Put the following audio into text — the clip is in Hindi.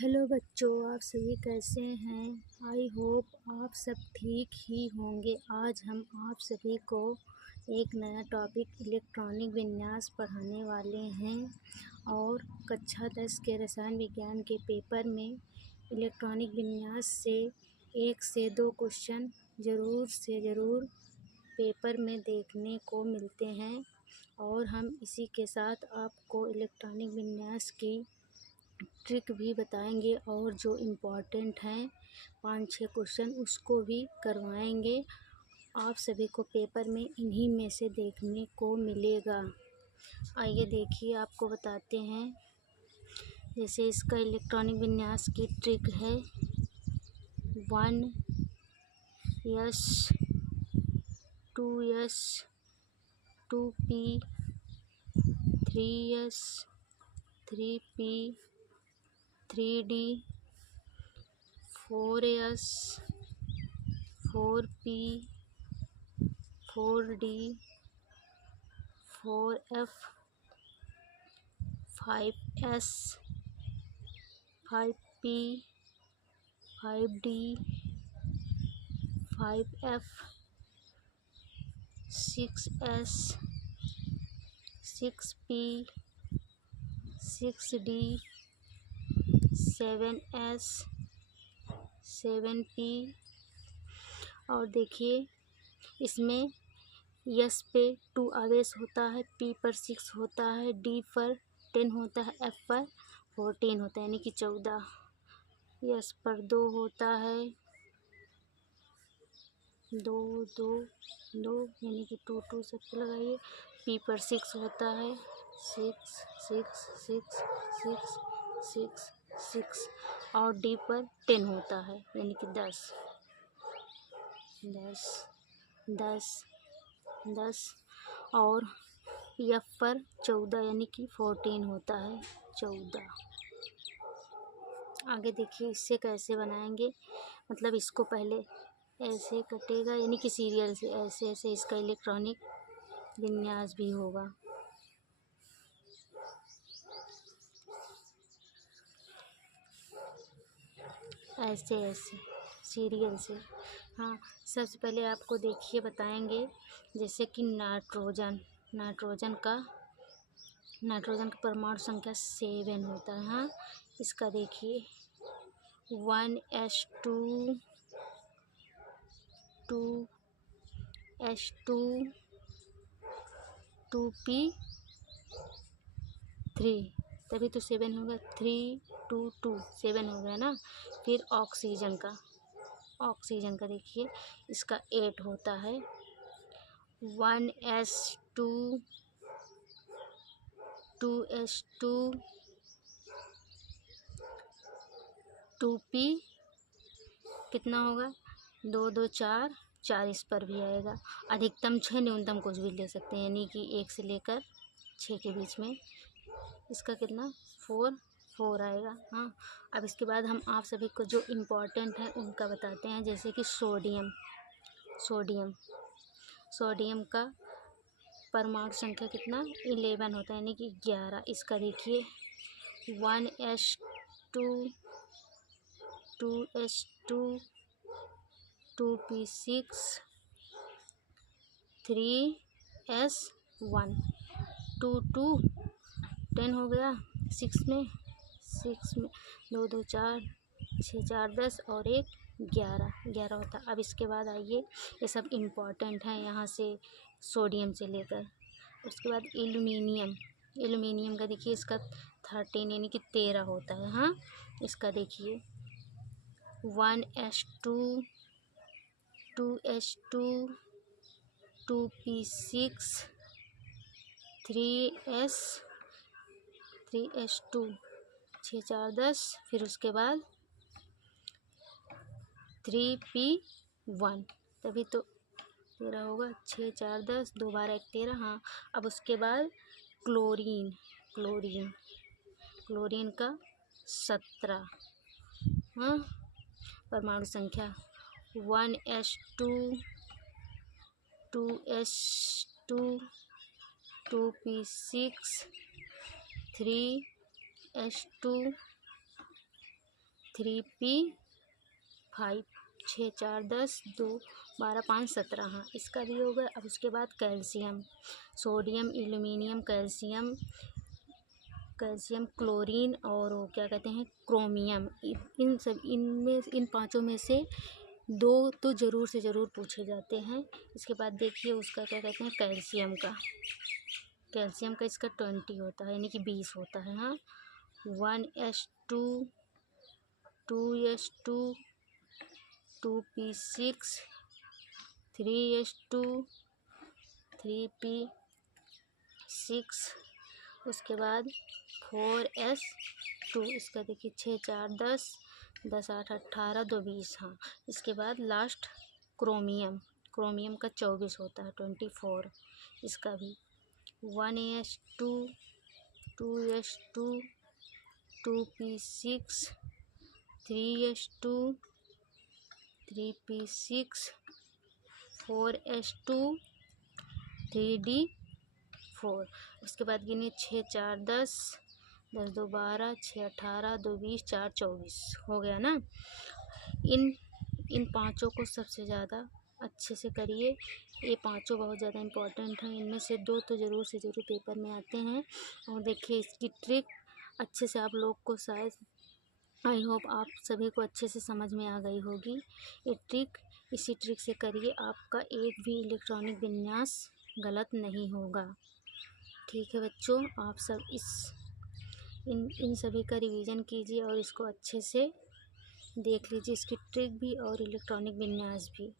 हेलो बच्चों, आप सभी कैसे हैं। आई होप आप सब ठीक ही होंगे। आज हम आप सभी को एक नया टॉपिक इलेक्ट्रॉनिक विन्यास पढ़ाने वाले हैं और कक्षा 10 के रसायन विज्ञान के पेपर में इलेक्ट्रॉनिक विन्यास से 1 से 2 क्वेश्चन ज़रूर से ज़रूर पेपर में देखने को मिलते हैं और हम इसी के साथ आपको इलेक्ट्रॉनिक विन्यास की ट्रिक भी बताएंगे और जो इम्पोर्टेंट हैं 5-6 क्वेश्चन उसको भी करवाएंगे। आप सभी को पेपर में इन्हीं में से देखने को मिलेगा। आइए देखिए, आपको बताते हैं। जैसे इसका इलेक्ट्रॉनिक विन्यास की ट्रिक है 1s 2s 2p 3s 3p 3d 4s 4p 4d 4f 5s 5p 5d 5f 6s 6p 6d 7s 7p। और देखिए, इसमें यस पे 2 आवेश होता है, पी पर 6 होता है, डी पर 10 होता है, एफ पर 14 होता है यानी कि 14। यस पर 2 होता है, 2 2 2 यानी कि 2 2 सब लगाइए। पी पर 6 होता है, 6 6 6 6 6 6 और डी पर 10 होता है यानी कि 10 10 10 10 और एफ पर 14 यानी कि 14 होता है, 14। आगे देखिए इससे कैसे बनाएंगे। मतलब इसको पहले ऐसे कटेगा यानी कि सीरियल से ऐसे ऐसे इसका इलेक्ट्रॉनिक विन्यास भी होगा। ऐसे ऐसे सीरियल से। हाँ, सबसे पहले आपको देखिए बताएंगे। जैसे कि नाइट्रोजन का परमाणु संख्या 7 होता है। हाँ, इसका देखिए 1s2 2s2 2p3 तभी तो 7 होगा। 3 2 2 7 हो गया ना। फिर ऑक्सीजन का देखिए इसका 8 होता है। 1s2 2s2 2p कितना होगा, 2 2 4 4 इस पर भी आएगा। अधिकतम 6, न्यूनतम कुछ भी ले सकते हैं यानी कि 1 से लेकर 6 के बीच में। इसका कितना 4 आएगा। हाँ, अब इसके बाद हम आप सभी को जो इम्पोर्टेंट है उनका बताते हैं। जैसे कि सोडियम का परमाणु संख्या कितना 11 होता है यानी कि 11। इसका देखिए 1s2 2s2 2p6 3s1 2 2 10 हो गया। 6 में 2 2 4 6 4 10 और 1 11 होता। अब इसके बाद आइए, ये सब इम्पोर्टेंट हैं यहाँ से सोडियम से लेकर। उसके बाद एल्यूमिनियम का देखिए इसका 13 यानी कि 13 होता है। हाँ, इसका देखिए 1s2 2s2 2p6 3s2 6 4 10। फिर उसके बाद 3p1 तभी तो 13 होगा। 6 4 10 2 12 1 13। हाँ, अब उसके बाद क्लोरीन का 17। हाँ, परमाणु संख्या 1s2 2s2 2p6 3s2 3p5 6 4 10 2 12 5 17, हाँ इसका भी हो गया। अब उसके बाद calcium, sodium, aluminium, calcium, chlorine और वो क्या कहते हैं क्रोमियम। इन पांचों में से 2 तो ज़रूर से ज़रूर पूछे जाते हैं। इसके बाद देखिए उसका क्या कहते हैं कैल्शियम का इसका 20 होता है, यानी कि 20 होता है। हाँ 1s2 2s2 2p6 3s2 3p6, उसके बाद 4s2, इसका देखिए 6 4 10 10 8 18 2 20, हाँ इसके बाद लास्ट क्रोमियम का 24 होता है 24, इसका भी 1s2 2s2 2p6 3s2 3p6 4s2 3d4। उसके बाद गिनिए 6 4 10 10 2 12 6 18 2 20 4 24 हो गया ना। इन पांचों को सबसे ज़्यादा अच्छे से करिए, ये पांचों बहुत ज़्यादा इम्पोर्टेंट हैं। इनमें से 2 तो ज़रूर से ज़रूर पेपर में आते हैं। और देखिए इसकी ट्रिक अच्छे से आप लोग को शायद आई होप आप सभी को अच्छे से समझ में आ गई होगी। ये ट्रिक इसी ट्रिक से करिए, आपका एक भी इलेक्ट्रॉनिक विन्यास गलत नहीं होगा। ठीक है बच्चों, आप सब इन सभी का रिवीजन कीजिए और इसको अच्छे से देख लीजिए, इसकी ट्रिक भी और इलेक्ट्रॉनिक विन्यास भी।